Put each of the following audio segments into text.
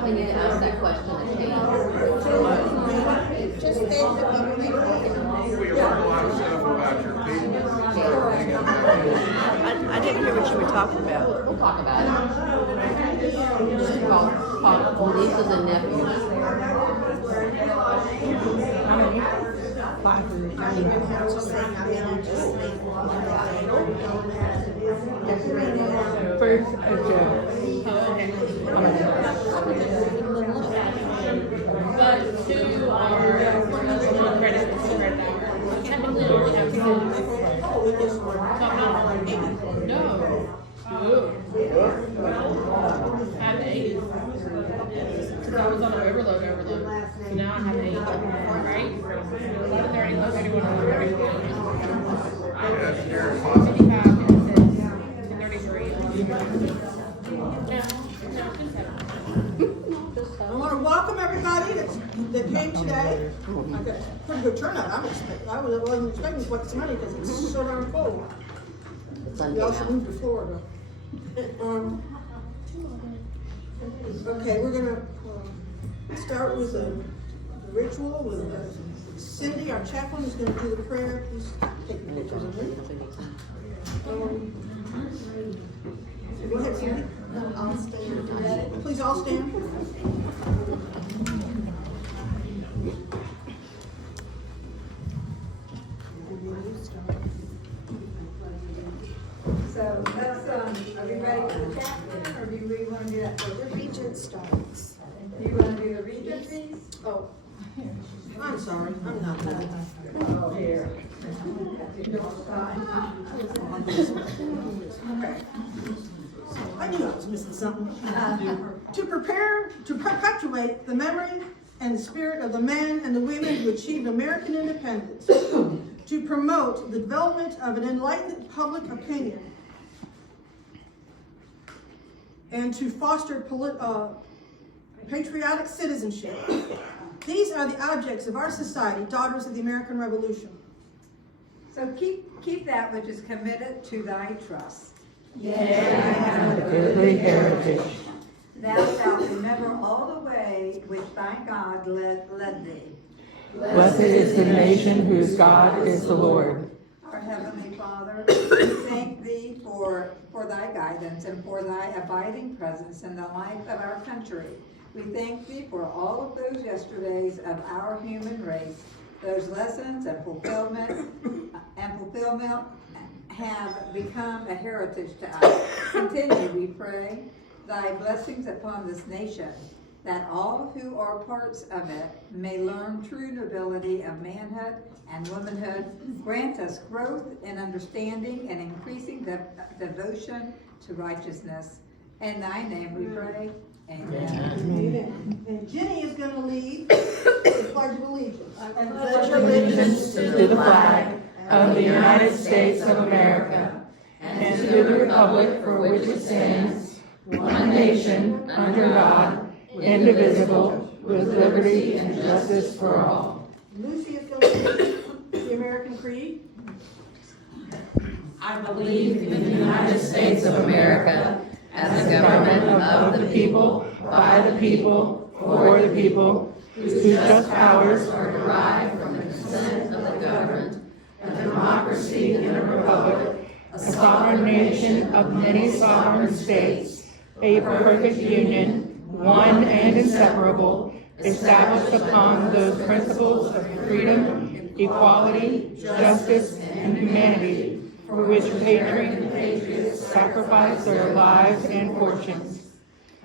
stopping in and ask that question and change. Just state the people they We learned a lot of stuff about your people. I didn't hear what you were talking about. We'll talk about it. It's called nieces and nephews. How many? 5. First, But 2 are on credit spread DAR. Technically, we only have 2. No. 2. I have 8. Because I was on an overload. So now I have 8. Right? 11, 30, 31, 32. 55, 33. I want to welcome everybody that came today. I got a pretty good turnout. I wasn't expecting quite so many because it's so darn cold. Sunday We also now. moved to Florida. Okay, we're gonna start with a ritual with Cindy, our chaplain, is gonna do the prayer. Please take the pictures of me. Go ahead, Cindy. I'll stand. Please all stand. So let's, are we ready for the chaplain, or do we want to do that first? The regent starts. You want to do the regent piece? Oh, I'm sorry, I'm not that. Oh, here. I knew I was missing something. To perpetuate the memory and the spirit of the men and the women who achieved American independence. To promote the development of an enlightened public opinion. And to foster patriotic citizenship. These are the objects of our society, Daughters of the American Revolution. So keep that which is committed to thy trust. a goodly heritage. Thou shalt remember all the way which thy God led thee. Blessed is the nation whose God is the Lord. Our Heavenly Father, we thank thee for thy guidance and for thy abiding presence in the life of our country. We thank thee for all of those yesterdays of our human race. Those lessons and fulfillment have become a heritage to us. Continue, we pray, thy blessings upon this nation, that all who are parts of it may learn true nobility of manhood and womanhood. Grant us growth in understanding and increasing devotion to righteousness. In thy name we pray. Amen. Amen. And Jenny is going to lead the Pledge of Allegiance. I pledge allegiance to the flag of the United States of America and to the republic for which it stands, one nation, under God, indivisible, with liberty and justice for all. Lucy is going to lead the American Creed. I believe in the United States of America as a government of the people, by the people, for the people, whose just powers are derived from the consent of the government, a democracy and a republic, A sovereign nation of many sovereign states, a perfect union, one and inseparable, established upon those principles of freedom, equality, justice, and humanity, for which patriots sacrifice their lives and fortunes.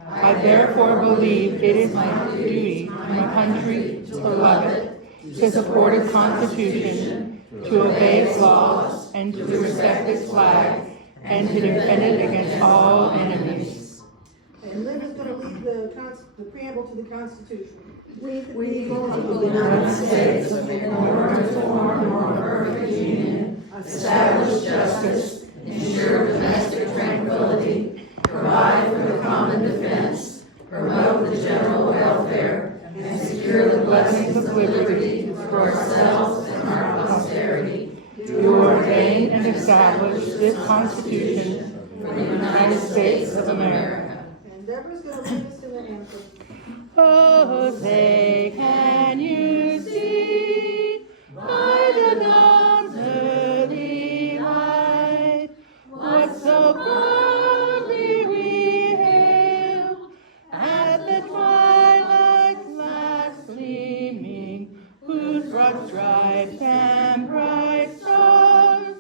I therefore believe it is my duty to my country to love it, to support its Constitution, to obey its laws, and to respect its flag, and to defend it against all enemies. And Linda's going to lead the preamble to the Constitution. We, the people of the United States, in order to form a more perfect union, establish justice, ensure domestic tranquility, provide for the common defense, promote the general welfare, and secure the blessings of liberty for ourselves and our posterity. Do ordain and establish this Constitution for the United States of America. And Deborah's going to lead us in the anthem. Oh, say, can you see by the dawn's early light what so proudly we hailed at the twilight's last gleaming, whose broad stripes and bright stars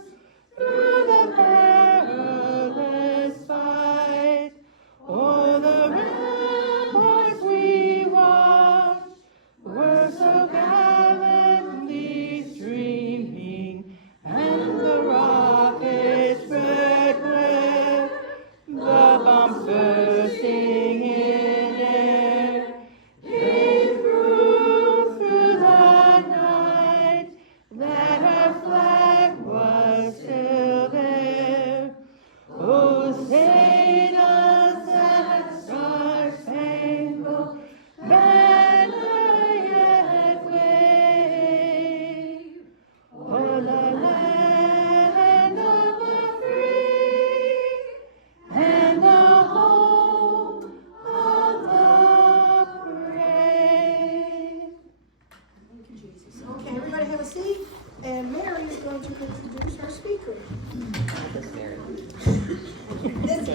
through the perilous fight o'er the ramparts we watched were so gallantly streaming, and the rockets spread where the bombs bursting in air came through the night, that our flag was still there. Oh, say does that star-spangled banner yet wave o'er the land of the free and the home of the brave? Thank you, Jesus. Okay, everybody have a seat, and Mary is going to introduce our speaker. This Mary. This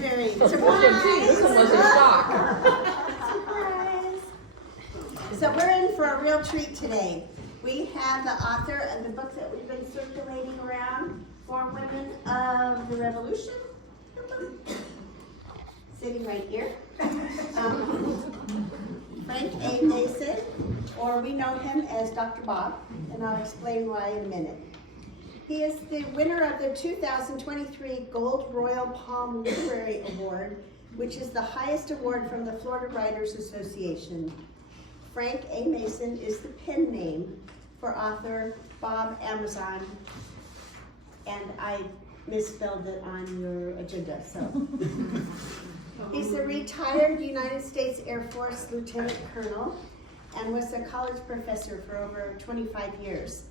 Mary. This one was a shock. Surprise! So we're in for a real treat today. We have the author of the book that we've been circulating around, For Women of the Revolution, sitting right here. Frank A. Mason, or we know him as Dr. Bob, and I'll explain why in a minute. He is the winner of the 2023 Gold Royal Palm Literary Award, which is the highest award from the Florida Writers Association. Frank A. Mason is the pen name for author Bob Amazon, and I misspelled it on your agenda, so. He's a retired United States Air Force Lieutenant Colonel and was a college professor for over 25 years.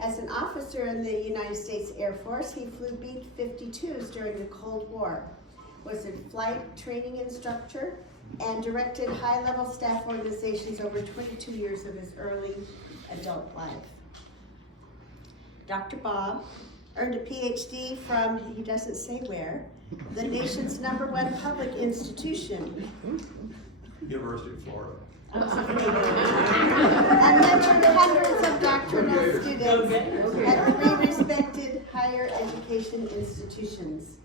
As an officer in the United States Air Force, he flew B-52s during the Cold War, was a flight training instructor, and directed high-level staff organizations over 22 years of his early adult life. Dr. Bob earned a PhD from, he doesn't say where, the nation's #1 public institution. University of Florida. And mentored hundreds of doctoral students at 3 respected higher education institutions.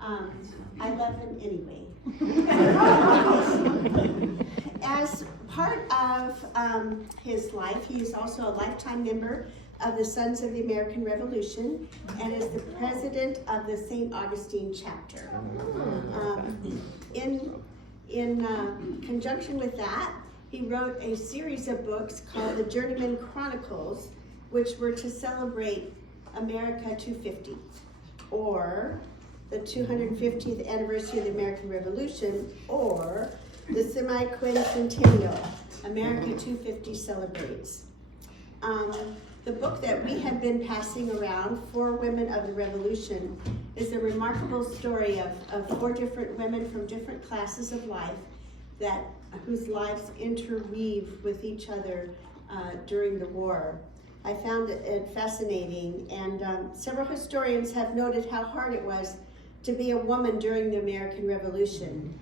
I love him anyway. As part of his life, he is also a lifetime member of the Sons of the American Revolution and is the president of the St. Augustine chapter. In conjunction with that, he wrote a series of books called the Journeyman Chronicles, which were to celebrate America 250, or the 250th anniversary of the American Revolution, or the semi-quincentennial, America 250 Celebrates. The book that we have been passing around, For Women of the Revolution, is a remarkable story of 4 different women from different classes of life whose lives interweave with each other during the war. I found it fascinating, and several historians have noted how hard it was to be a woman during the American Revolution.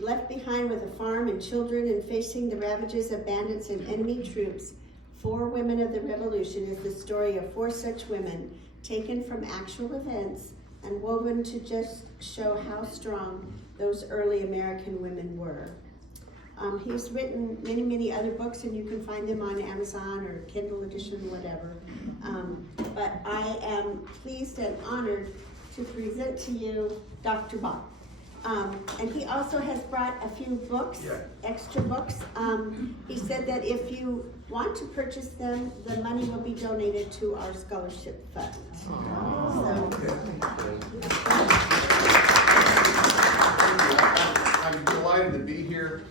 Left behind with a farm and children and facing the ravages of bandits and enemy troops, For Women of the Revolution is the story of 4 such women taken from actual events and woven to just show how strong those early American women were. He's written many, many other books, and you can find them on Amazon or Kindle edition, whatever. But I am pleased and honored to present to you Dr. Bob. And he also has brought a few books, extra books. He said that if you want to purchase them, the money will be donated to our scholarship fund. I'm delighted to be here.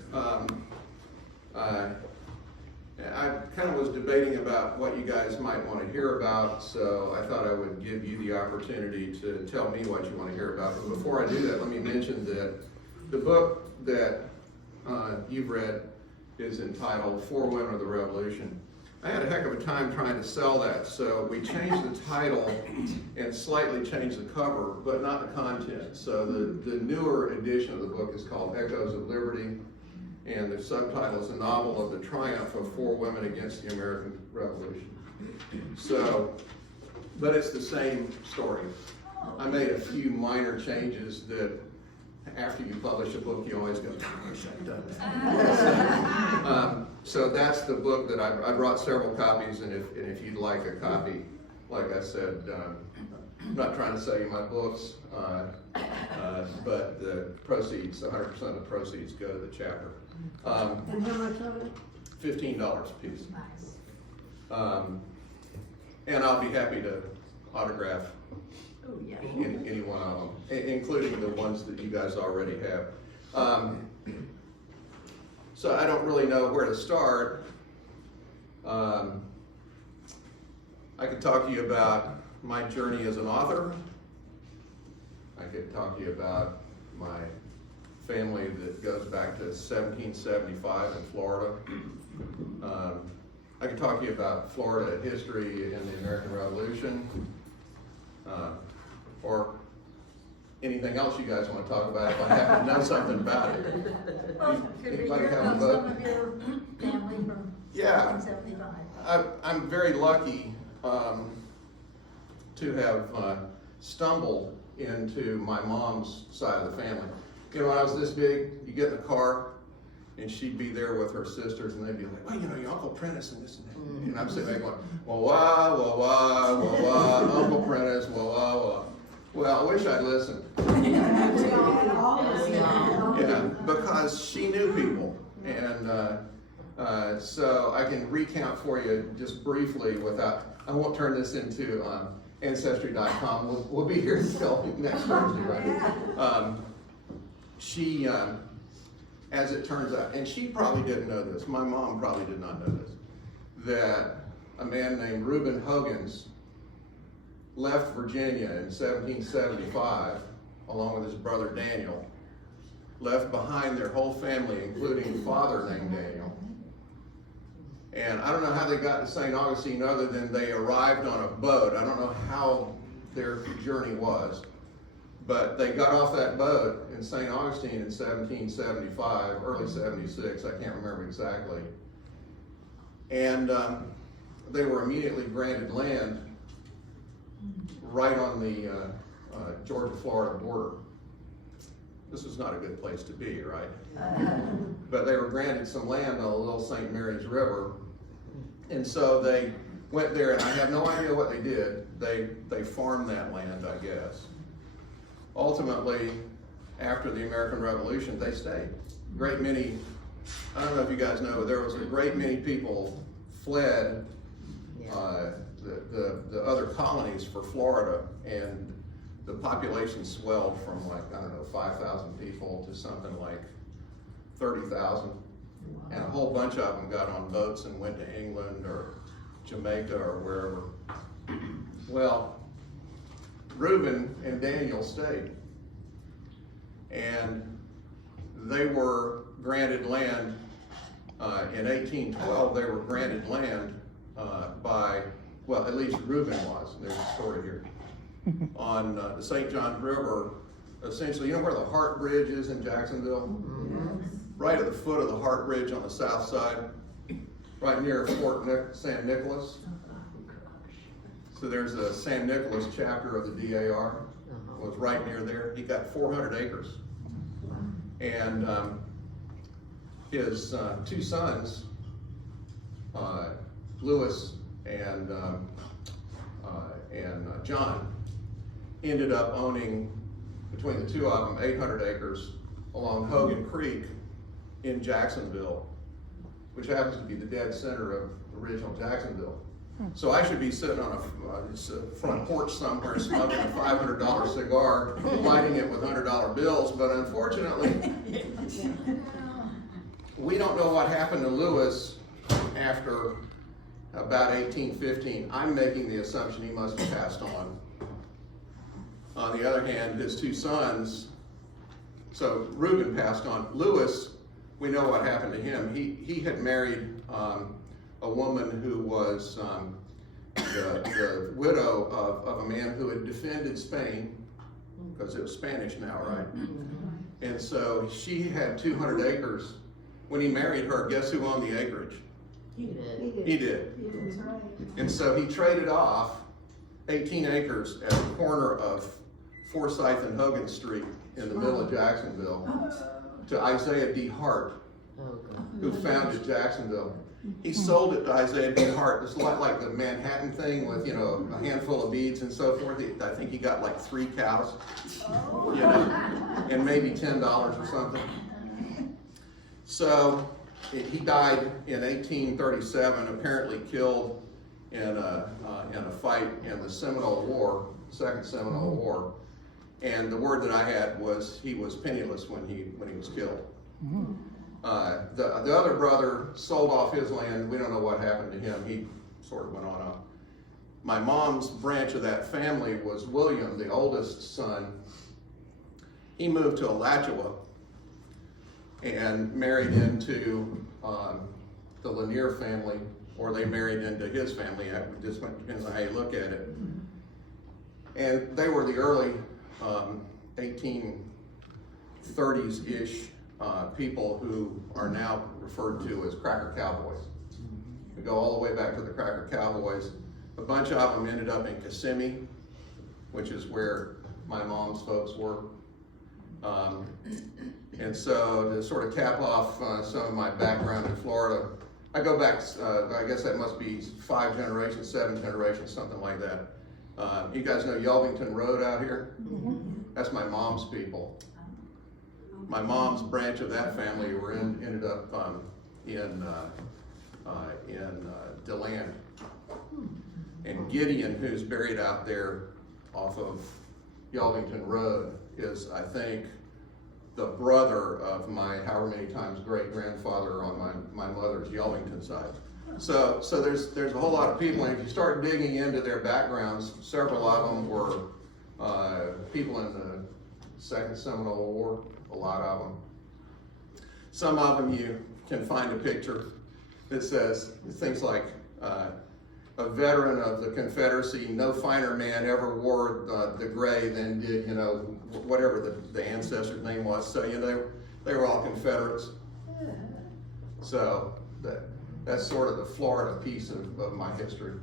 I kind of was debating about what you guys might want to hear about, so I thought I would give you the opportunity to tell me what you want to hear about. But before I do that, let me mention that the book that you've read is entitled "For Women of the Revolution." I had a heck of a time trying to sell that, so we changed the title and slightly changed the cover, but not the content. So the newer edition of the book is called Echoes of Liberty, and the subtitle is "A Novel of the Triumph of Four Women Against the American Revolution." So, but it's the same story. I made a few minor changes that after you publish a book, you always go, I wish I'd done that. So that's the book that I brought several copies, and if you'd like a copy, like I said, I'm not trying to sell you my books, but the proceeds, 100% of the proceeds go to the chapter. And how much of it? $15 a piece. And I'll be happy to autograph any one of them, including the ones that you guys already have. So I don't really know where to start. I could talk to you about my journey as an author. I could talk to you about my family that goes back to 1775 in Florida. I could talk to you about Florida history and the American Revolution, or anything else you guys want to talk about if I happen to know something about it. Anybody have a vote? Some of your family from Yeah. 1775. I'm very lucky to have stumbled into my mom's side of the family. You know, when I was this big, you get in the car, and she'd be there with her sisters, and they'd be like, well, you know, your Uncle Prentice and this and that. And I'm sitting there going, wah, wah, wah, wah, wah, wah, Uncle Prentice, wah, wah, wah. Well, I wish I'd listened. Yeah, because she knew people. And so I can recount for you just briefly without, I won't turn this into Ancestry.com. We'll be here until next Thursday, right? She, as it turns out, and she probably didn't know this, my mom probably did not know this, that a man named Reuben Huggins left Virginia in 1775, along with his brother Daniel, left behind their whole family, including a father named Daniel. And I don't know how they got to St. Augustine other than they arrived on a boat. I don't know how their journey was, but they got off that boat in St. Augustine in 1775, early 76, I can't remember exactly. And they were immediately granted land right on the Georgia-Florida border. This was not a good place to be, right? But they were granted some land on the Little St. Mary's River. And so they went there, and I have no idea what they did. They farmed that land, I guess. Ultimately, after the American Revolution, they stayed. Great many, I don't know if you guys know, there was a great many people fled the other colonies for Florida, and the population swelled from like, I don't know, 5,000 people to something like 30,000. And a whole bunch of them got on boats and went to England or Jamaica or wherever. Well, Reuben and Daniel stayed. And they were granted land, in 1812, they were granted land by, well, at least Reuben was, there's a story here, on the St. Johns River. Essentially, you know where the Hart Bridge is in Jacksonville? Mm-hmm. Right at the foot of the Hart Bridge on the south side, right near Fort San Nicolas. So there's a San Nicolas chapter of the DAR, was right near there. He got 400 acres. And his two sons, Lewis and John, ended up owning, between the two of them, 800 acres along Hogan Creek in Jacksonville, which happens to be the dead center of original Jacksonville. So I should be sitting on a front porch somewhere smoking a $500 cigar, lighting it with $100 bills, but unfortunately, we don't know what happened to Lewis after about 1815. I'm making the assumption he must have passed on. On the other hand, his two sons, so Reuben passed on. Lewis we know what happened to him. He had married a woman who was the widow of a man who had defended Spain, because it was Spanish now, right? And so she had 200 acres. When he married her, guess who owned the acreage? He did. He did. And so he traded off 18 acres at the corner of Forsyth and Hogan Street in the middle of Jacksonville to Isaiah D. Hart, who founded Jacksonville. He sold it to Isaiah D. Hart. It's a lot like the Manhattan thing with, you know, a handful of beads and so forth. I think he got like 3 cows, you know, and maybe $10 or something. So he died in 1837, apparently killed in a fight in the Seminole War, Second Seminole War. And the word that I had was he was penniless when he was killed. The other brother sold off his land. We don't know what happened to him. He sort of went on up. My mom's branch of that family was William, the oldest son. He moved to Alachua and married into the Lanier family, or they married into his family. It just depends on how you look at it. And they were the early 1830s-ish people who are now referred to as Cracker Cowboys. We go all the way back to the Cracker Cowboys. A bunch of them ended up in Kissimmee, which is where my mom's folks were. And so to sort of cap off some of my background in Florida, I go back, I guess that must be 5 generations, 7 generations, something like that. You guys know Yelvington Road out here? That's my mom's people. My mom's branch of that family ended up in DeLand. And Gideon, who's buried out there off of Yelvington Road, is, I think, the brother of my however many times great-grandfather on my mother's Yelvington side. So there's a whole lot of people, and if you start digging into their backgrounds, several of them were people in the Second Seminole War, a lot of them. Some of them you can find a picture that says things like, a veteran of the Confederacy, no finer man ever wore the gray than did, you know, whatever the ancestor's name was. So, you know, they were all Confederates. So that's sort of the Florida piece of my history.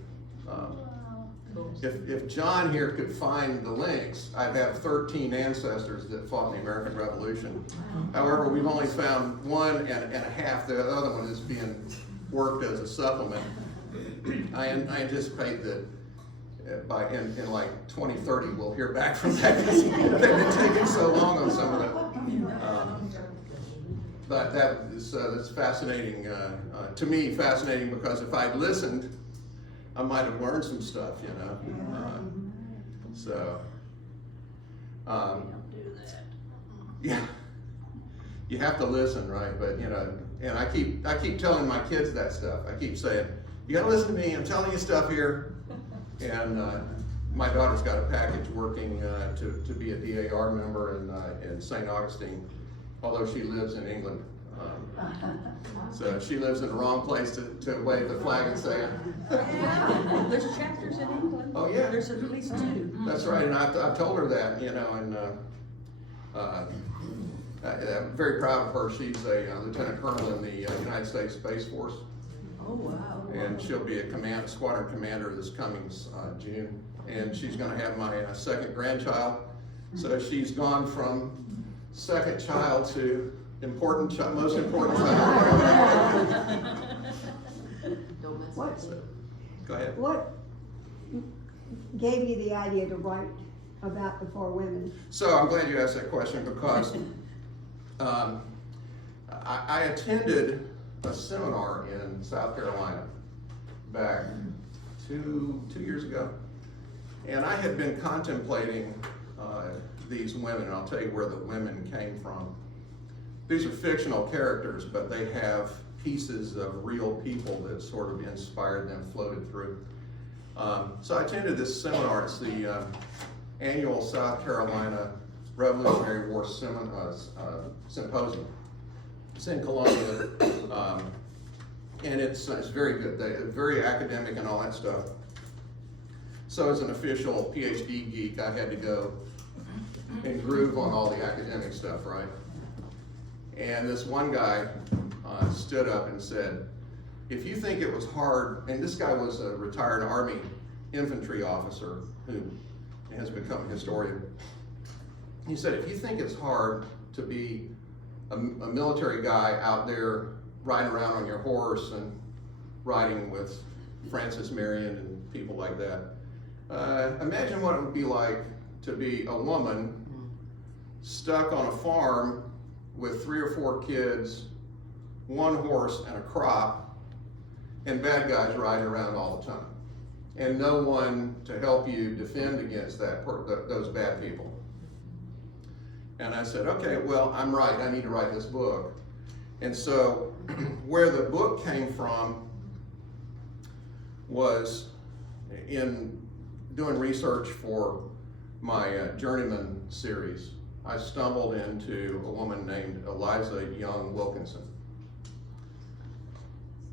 If John here could find the links, I'd have 13 ancestors that fought in the American Revolution. However, we've only found 1 and a half. The other one is being worked as a supplement. I anticipate that in like 2030 we'll hear back from that because they've been taking so long on some of it. But that's fascinating, to me fascinating, because if I'd listened, I might have learned some stuff, you know. Yeah, you have to listen, right? But you know, and I keep telling my kids that stuff. I keep saying, you gotta listen to me, I'm telling you stuff here. And my daughter's got a package working to be a DAR member in St. Augustine, although she lives in England. So she lives in the wrong place to wave the flag and say it. There's chapters in England. Oh yeah. There's at least 2. That's right, and I've told her that, you know, and I'm very proud of her. She's a lieutenant colonel in the United States Space Force. Oh, wow. And she'll be a squadron commander this coming June. And she's gonna have my second grandchild. So she's gone from second child to most important child. Go ahead. What gave you the idea to write about the 4 women? So I'm glad you asked that question, because I attended a seminar in South Carolina back two years ago. And I had been contemplating these women, and I'll tell you where the women came from. These are fictional characters, but they have pieces of real people that sort of inspired them, floated through. So I attended this seminar. It's the annual South Carolina Revolutionary War Symposium. It's in Columbia, and it's very good. Very academic and all that stuff. So as an official PhD geek, I had to go and groove on all the academic stuff, right? And this one guy stood up and said, if you think it was hard, and this guy was a retired Army infantry officer who has become a historian. He said, if you think it's hard to be a military guy out there riding around on your horse and riding with Francis Marion and people like that, imagine what it would be like to be a woman stuck on a farm with 3 or 4 kids, 1 horse and a crop, and bad guys riding around all the time, and no one to help you defend against those bad people. And I said, okay, well, I'm right, I need to write this book. And so where the book came from was in doing research for my Journeyman series. I stumbled into a woman named Eliza Young Wilkinson.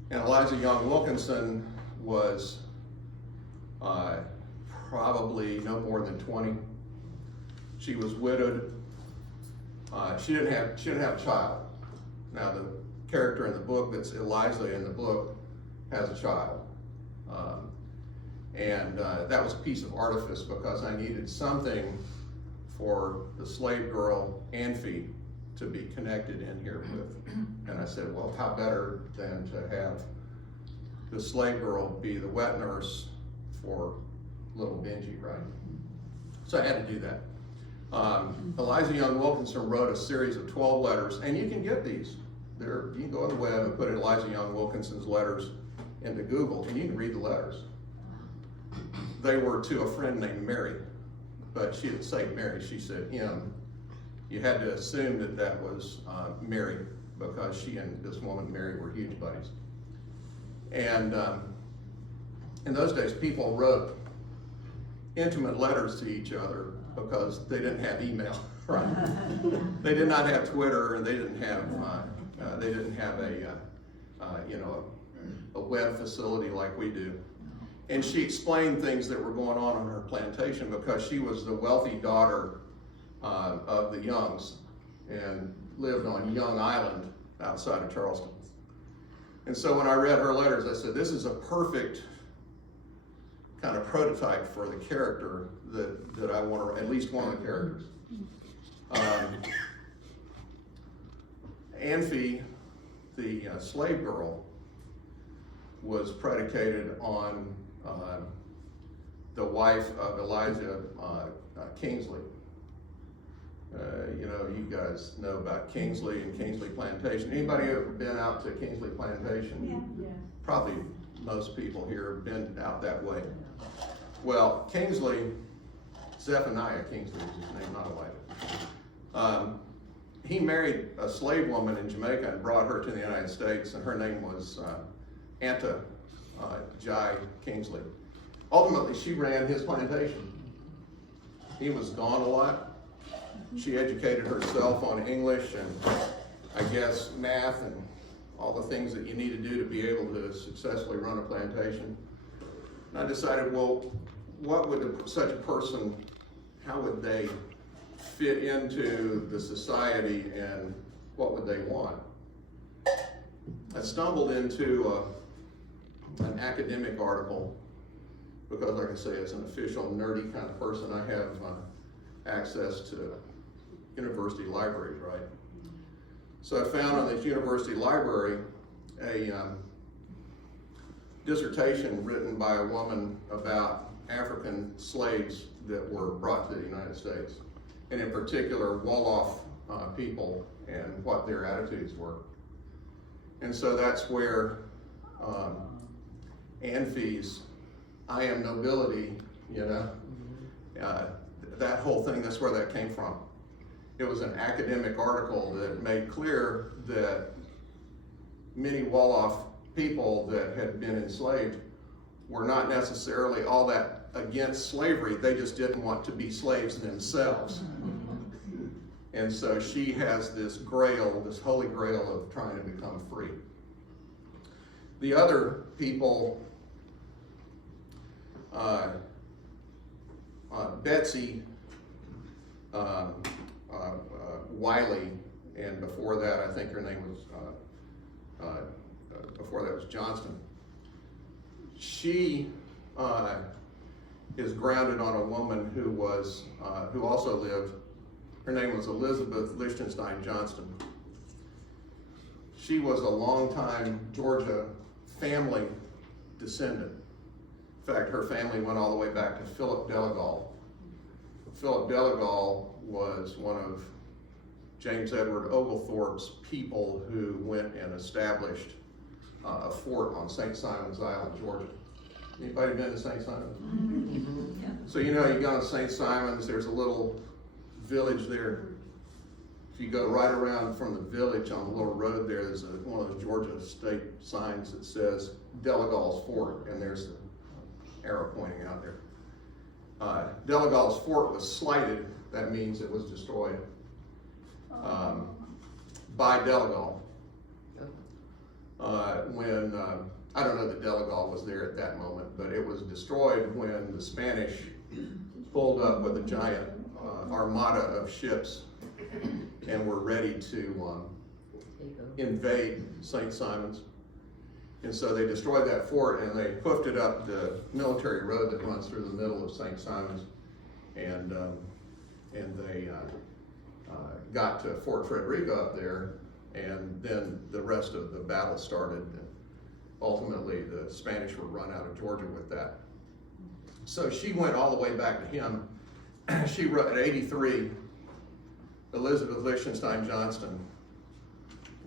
And Eliza Young Wilkinson was probably no more than 20. She was widowed. She didn't have a child. Now the character in the book, that's Eliza in the book, has a child. That was a piece of artifice because I needed something for the slave girl, Anfi, to be connected in here with. And I said, well, how better than to have the slave girl be the wet nurse for little Benji, right? So I had to do that. Eliza Young Wilkinson wrote a series of 12 letters, and you can get these. You can go on the web and put in Eliza Young Wilkinson's letters into Google, and you can read the letters. They were to a friend named Mary, but she didn't say Mary, she said M. You had to assume that that was Mary, because she and this woman, Mary, were huge buddies. And in those days, people wrote intimate letters to each other because they didn't have email, right? They did not have Twitter, and they didn't have a web facility like we do. And she explained things that were going on her plantation because she was the wealthy daughter of the Youngs and lived on Young Island outside of Charleston. And so when I read her letters, I said, this is a perfect kind of prototype for the character that I want to, at least one of the characters. Anfi, the slave girl, was predicated on the wife of Elijah Kingsley. You guys know about Kingsley and Kingsley Plantation. Anybody ever been out to Kingsley Plantation? Yeah. Probably most people here have been out that way. Well, Kingsley, Zephaniah Kingsley is his name, not Elijah. He married a slave woman in Jamaica and brought her to the United States, and her name was Anta Jai Kingsley. Ultimately, she ran his plantation. He was gone a lot. She educated herself on English and, I guess, math and all the things that you need to do to be able to successfully run a plantation. And I decided, well, what would such a person, how would they fit into the society, and what would they want? I stumbled into an academic article because, like I say, as an official nerdy kind of person, I have access to university libraries, right? So I found on this university library a dissertation written by a woman about African slaves that were brought to the United States, and in particular Wolof people and what their attitudes were. And so that's where Anfi's I am nobility, that whole thing, that's where that came from. It was an academic article that made clear that many Wolof people that had been enslaved were not necessarily all that against slavery, they just didn't want to be slaves themselves. And so she has this grail, this holy grail of trying to become free. The other people, Betsy Wiley, and before that, I think her name was, before that was Johnston. She is grounded on a woman who was, who also lived. Her name was Elizabeth Lichtenstein Johnston. She was a longtime Georgia family descendant. In fact, her family went all the way back to Philip Delagal. Philip Delagal was one of James Edward Oglethorpe's people who went and established a fort on St. Simon's Island, Georgia. Anybody been to St. Simon's? Mm-hmm. Yeah. So you know, you go to St. Simon's, there's a little village there. If you go right around from the village on the little road there, there's one of those Georgia state signs that says Delagal's Fort, and there's an arrow pointing out there. Delagal's Fort was slighted. That means it was destroyed by Delagal. When I don't know that Delagal was there at that moment, but it was destroyed when the Spanish pulled up with a giant armada of ships and were ready to invade St. Simon's. And so they destroyed that fort and they hoofed it up the military road that runs through the middle of St. Simon's, and they got to Fort Frederica up there, and then the rest of the battle started. Ultimately, the Spanish were run out of Georgia with that. So she went all the way back to him. She wrote at 83, Elizabeth Lichtenstein Johnston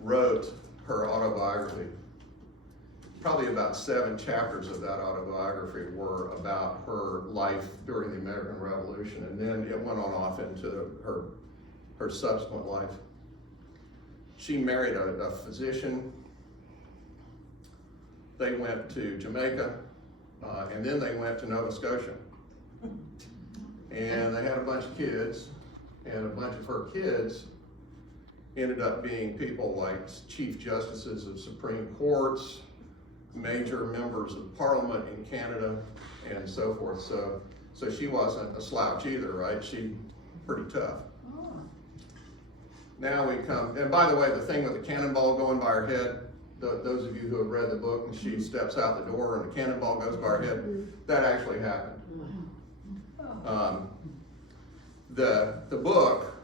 wrote her autobiography. Probably about 7 chapters of that autobiography were about her life during the American Revolution, and then it went on off into her subsequent life. She married a physician. They went to Jamaica, and then they went to Nova Scotia. And they had a bunch of kids, and a bunch of her kids ended up being people like Chief Justices of Supreme Courts, major members of Parliament in Canada, and so forth. So she wasn't a slouch either, right? She pretty tough. Now we come, and by the way, the thing with the cannonball going by her head, those of you who have read the book, and she steps out the door and the cannonball goes by her head, that actually happened. The book,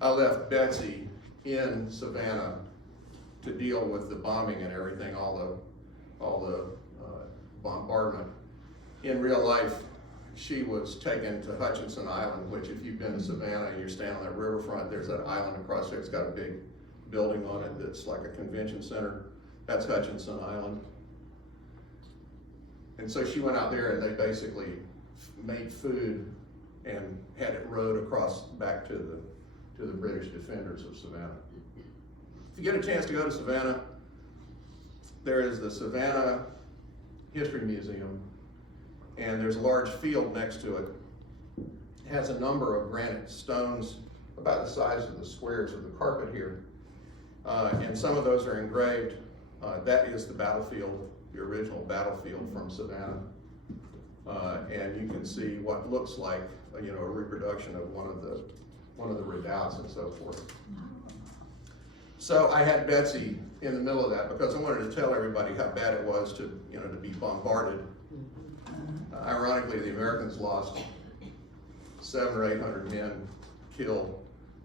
I left Betsy in Savannah to deal with the bombing and everything, all the bombardment. In real life, she was taken to Hutchinson Island, which if you've been to Savannah and you're standing on that riverfront, there's that island across there. It's got a big building on it that's like a convention center. That's Hutchinson Island. And so she went out there and they basically made food and had it rowed across back to the British defenders of Savannah. If you get a chance to go to Savannah, there is the Savannah History Museum, and there's a large field next to it. It has a number of granite stones about the size of the squares of the carpet here, and some of those are engraved. That is the battlefield, the original battlefield from Savannah, and you can see what looks like a reproduction of one of the redoubts and so forth. So I had Betsy in the middle of that because I wanted to tell everybody how bad it was to be bombarded. Ironically, the Americans lost 700 or 800 men killed.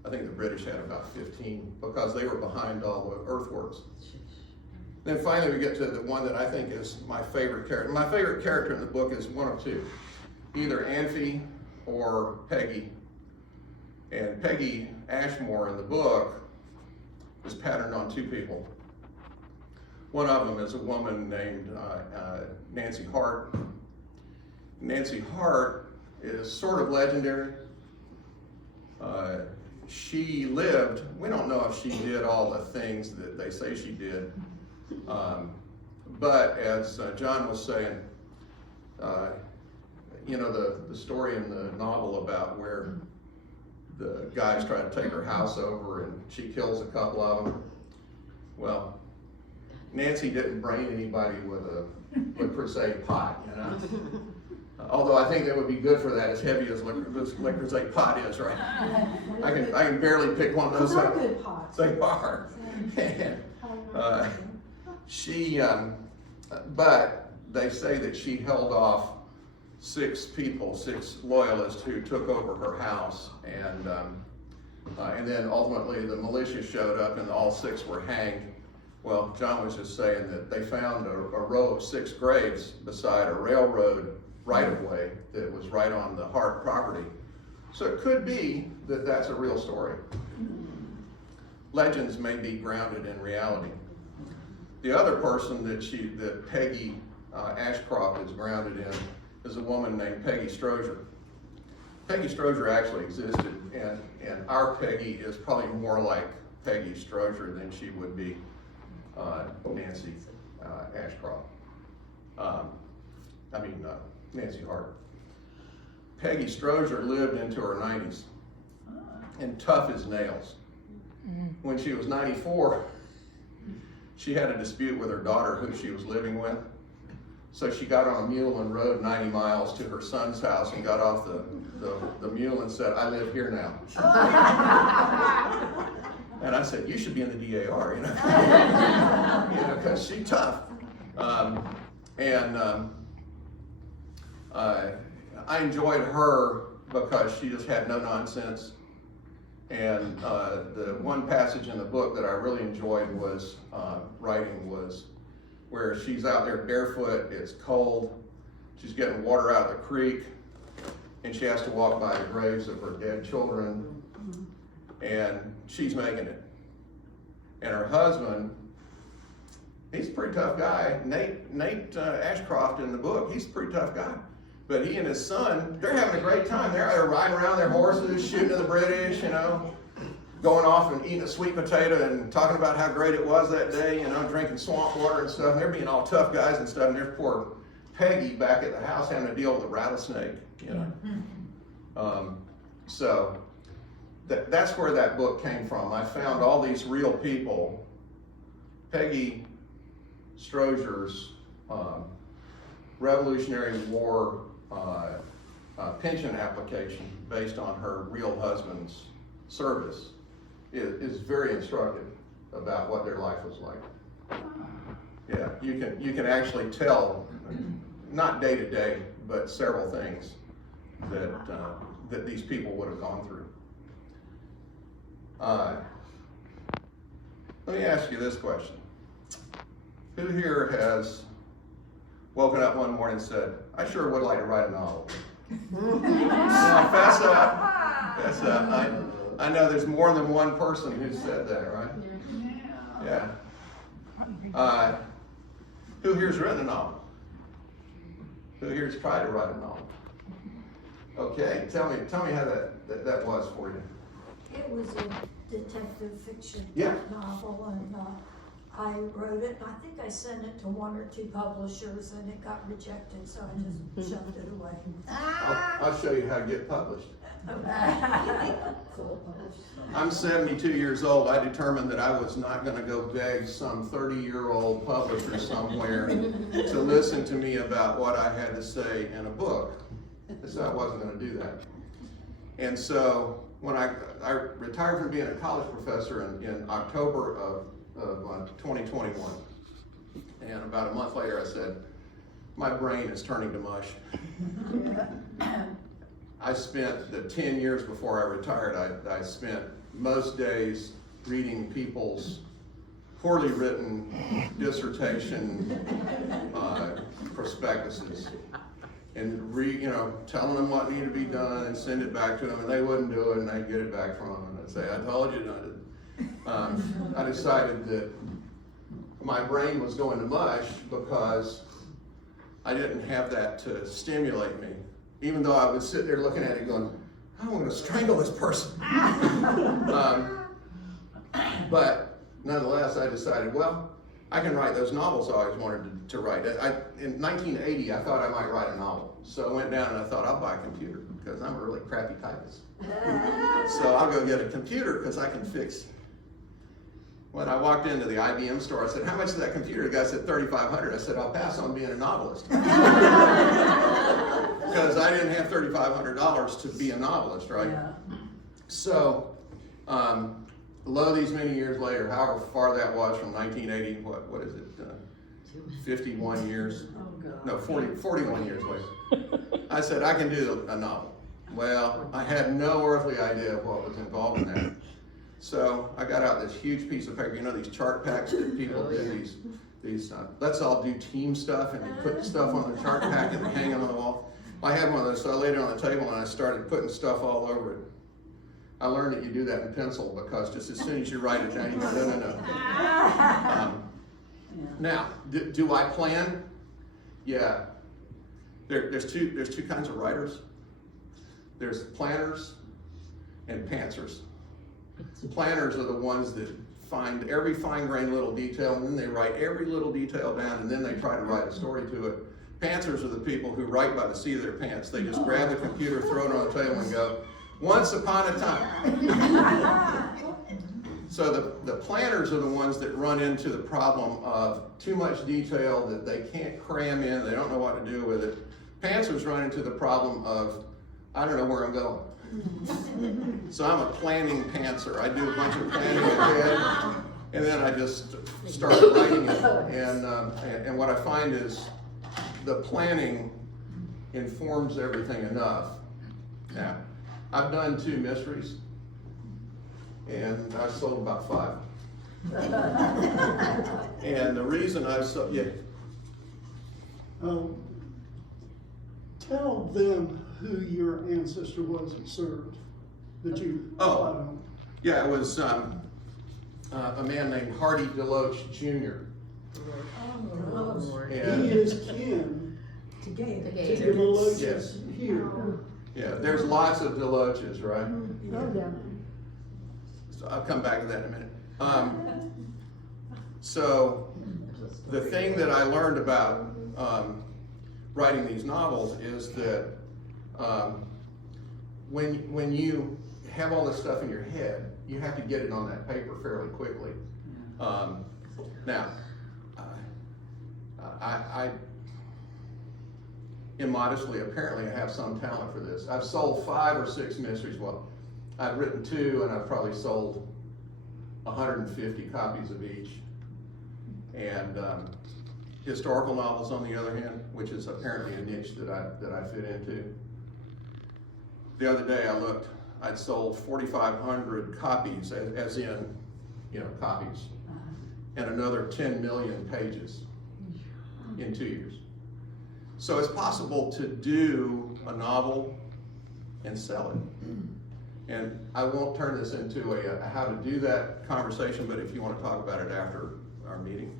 I think the British had about 15 because they were behind all the earthworks. Then finally we get to the one that I think is my favorite character. My favorite character in the book is one of two, either Amphy or Peggy. And Peggy Ashmore in the book is patterned on 2 people. One of them is a woman named Nancy Hart. Nancy Hart is sort of legendary. She lived, we don't know if she did all the things that they say she did, but as John was saying, the story in the novel about where the guys try to take her house over and she kills a couple of them. Well, Nancy didn't brain anybody with Lucrezade pot, you know? Although I think that would be good for that, as heavy as Lucrezade pot is, right? I can barely pick one of those up. Good pots. They are. But they say that she held off 6 loyalists who took over her house, and then ultimately the militia showed up and all 6 were hanged. Well, John was just saying that they found a row of 6 graves beside a railroad right-of-way that was right on the Hart property. So it could be that that's a real story. Legends may be grounded in reality. The other person that Peggy Ashcroft is grounded in is a woman named Peggy Strozier. Peggy Strozier actually existed, and our Peggy is probably more like Peggy Strozier than she would be Nancy Ashcroft. Nancy Hart. Peggy Strozier lived into her 90s and tough as nails. When she was 94, she had a dispute with her daughter who she was living with. So she got on a mule and rode 90 miles to her son's house and got off the mule and said, "I live here now." And I said, "You should be in the DAR, you know, because she's tough." I enjoyed her because she just had no nonsense. And the one passage in the book that I really enjoyed was where she's out there barefoot, it's cold, she's getting water out of the creek, and she has to walk by the graves of her dead children, and she's making it. And her husband, he's a pretty tough guy. Nate Ashcroft in the book, he's a pretty tough guy. But he and his son, they're having a great time. They're riding around their horses, shooting at the British, you know, going off and eating a sweet potato and talking about how great it was that day, you know, drinking swamp water and stuff. And they're being all tough guys and stuff. And there's poor Peggy back at the house having to deal with a rattlesnake, you know. So that's where that book came from. I found all these real people. Peggy Strozier's Revolutionary War pension application based on her real husband's service is very instructive about what their life was like. Yeah, you can actually tell, not day to day, but several things that these people would have gone through. Let me ask you this question. Who here has woken up one morning and said, "I sure would like to write a novel"? Fess up. I know there's more than one person who said that, right? Yeah. Who here's written a novel? Who here's tried to write a novel? Okay, tell me how that was for you. It was a detective fiction Yeah. novel, and I wrote it. I think I sent it to 1 or 2 publishers, and it got rejected, so I just shoved it away. I'll show you how to get published. I'm 72 years old. I determined that I was not going to go beg some 30-year-old publisher somewhere to listen to me about what I had to say in a book. So I wasn't going to do that. And so when I retired from being a college professor in October of 2021, and about a month later I said, my brain is turning to mush. I spent the 10 years before I retired, I spent most days reading people's poorly written dissertation prospectuses and telling them what needed to be done and send it back to them, and they wouldn't do it, and I'd get it back from them and I'd say, "I told you not to." I decided that my brain was going to mush because I didn't have that to stimulate me. Even though I would sit there looking at it going, "I want to strangle this person." But nonetheless, I decided, well, I can write those novels I always wanted to write. In 1980, I thought I might write a novel. So I went down and I thought, I'll buy a computer because I'm a really crappy typist. So I'll go get a computer because I can fix. When I walked into the IBM store, I said, "How much is that computer?" The guy said, $3,500. I said, "I'll pass on being a novelist." Because I didn't have $3,500 to be a novelist, right? Yeah. So, lo these many years later, however far that was from 1980, what is it, 51 years? Oh, God. No, 41 years later. I said, I can do a novel. Well, I had no earthly idea of what was involved in that. So I got out this huge piece of paper, you know, these chart packs that people do, these let's all do team stuff, and they put stuff on the chart pack and they hang it on the wall. I had one of those, so I laid it on the table and I started putting stuff all over it. I learned that you do that in pencil because just as soon as you write it down, you go, no. Now, do I plan? Yeah. There's two kinds of writers. There's planners and pantsers. Planners are the ones that find every fine-grained little detail, and then they write every little detail down, and then they try to write a story to it. Pantsers are the people who write by the seat of their pants. They just grab the computer, throw it on the table, and go, "Once upon a time." So the planners are the ones that run into the problem of too much detail that they can't cram in, they don't know what to do with it. Pantsers run into the problem of, I don't know where I'm going. So I'm a planning pantser. I do a bunch of planning ahead, and then I just start writing it. And what I find is the planning informs everything enough. Now, I've done 2 mysteries, and I've sold about 5. And the reason I've sold, yeah. Tell them who your ancestor was that served, that you relied on. Yeah, it was a man named Hardy DeLoach Jr. He And is kin To gain. to the Deloaches Yes. here. yeah, there's lots of DeLoaches, right? Oh, yeah. So I'll come back to that in a minute. So the thing that I learned about writing these novels is that when you have all this stuff in your head, you have to get it on that paper fairly quickly. Now, I immodestly, apparently I have some talent for this. I've sold 5 or 6 mysteries. Well, I've written 2, and I've probably sold 150 copies of each. And historical novels, on the other hand, which is apparently a niche that I fit into. The other day I looked, I'd sold 4,500 copies, as in, copies, and another 10 million pages in 2 years. So it's possible to do a novel and sell it. And I won't turn this into a how to do that conversation, but if you want to talk about it after our meeting,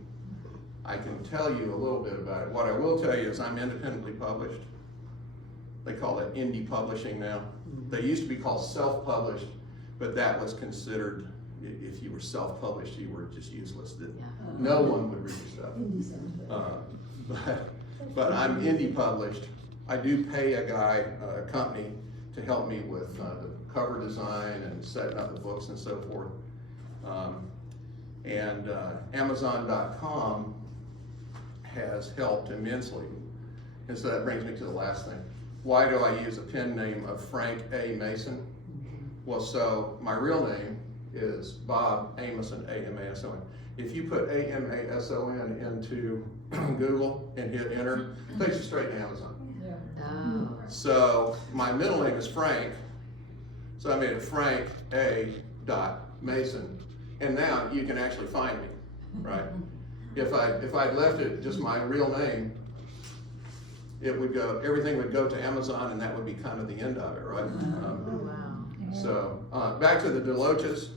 I can tell you a little bit about it. What I will tell you is I'm independently published. They call it indie publishing now. They used to be called self-published, but that was considered, if you were self-published, you were just useless. No one would read your stuff. But I'm indie published. I do pay a guy, a company, to help me with the cover design and setting up the books and so forth. Amazon.com has helped immensely. And so that brings me to the last thing. Why do I use a pen name of Frank A. Mason? Well, so my real name is Bob Amason, A-M-A-S-O-N. If you put A-M-A-S-O-N into Google and hit enter, it takes you straight to Amazon. Oh. So my middle name is Frank, so I made it Frank A. Mason, and now you can actually find me, right? If I'd left it just my real name, everything would go to Amazon, and that would be kind of the end of it, right? So back to the DeLoaches,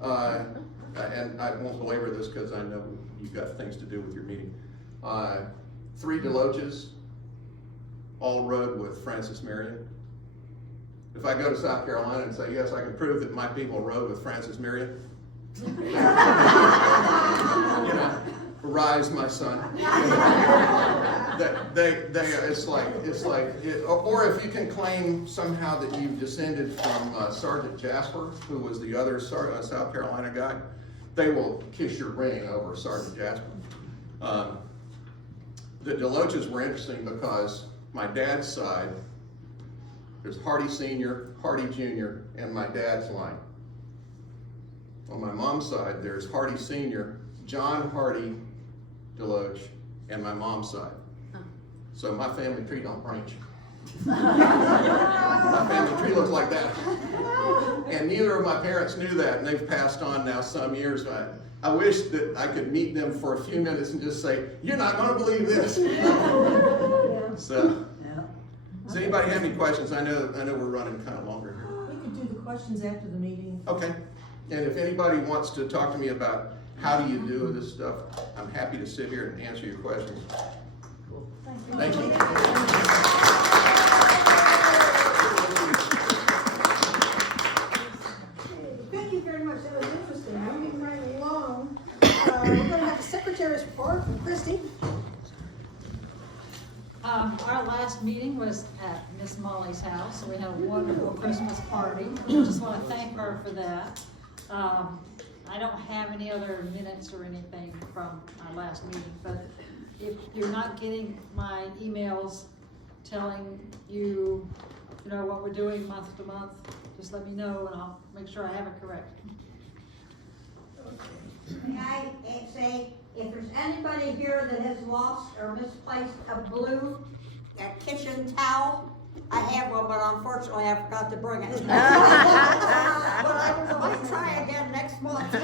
and I won't belabor this because I know you've got things to do with your meeting. 3 DeLoaches all rode with Francis Marion. If I go to South Carolina and say, yes, I can prove that my people rode with Francis Marion, Rise, my son. Or if you can claim somehow that you've descended from Sergeant Jasper, who was the other South Carolina guy, they will kiss your ring over Sergeant Jasper. The DeLoaches were interesting because my dad's side, there's Hardy Sr., Hardy Jr., and my dad's line. On my mom's side, there's Hardy Sr., John Hardy DeLoach, and my mom's side. So my family tree don't branch. My family tree looks like that. And neither of my parents knew that, and they've passed on now some years. I wish that I could meet them for a few minutes and just say, "You're not going to believe this." So, does anybody have any questions? I know we're running kind of longer here. We could do the questions after the meeting. Okay. And if anybody wants to talk to me about how do you do this stuff, I'm happy to sit here and answer your questions. Thank you. Thank you very much. That was interesting. Moving right along. We're going to have the secretary's report from Christy. Our last meeting was at Miss Molly's house, so we had a wonderful Christmas party. Just want to thank her for that. I don't have any other minutes or anything from our last meeting, but if you're not getting my emails telling you, what we're doing month to month, just let me know and I'll make sure I have it correct. May I say, if there's anybody here that has lost or misplaced a blue kitchen towel, I have one, but unfortunately I forgot to bring it. But I might try again next month.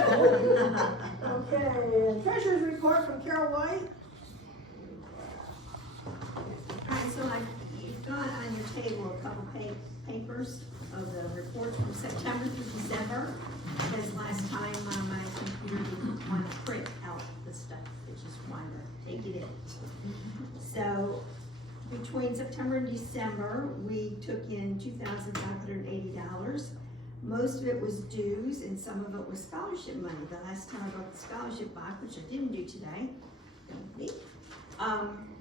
Okay, treasurer's report from Carol White. Alright, so you've got on your table a couple papers of the reports from September through December. Because last time my computer didn't want to print out the stuff, which is why we're taking it. So between September and December, we took in $2,580. Most of it was dues and some of it was scholarship money. The last time I brought the scholarship box, which I didn't do today,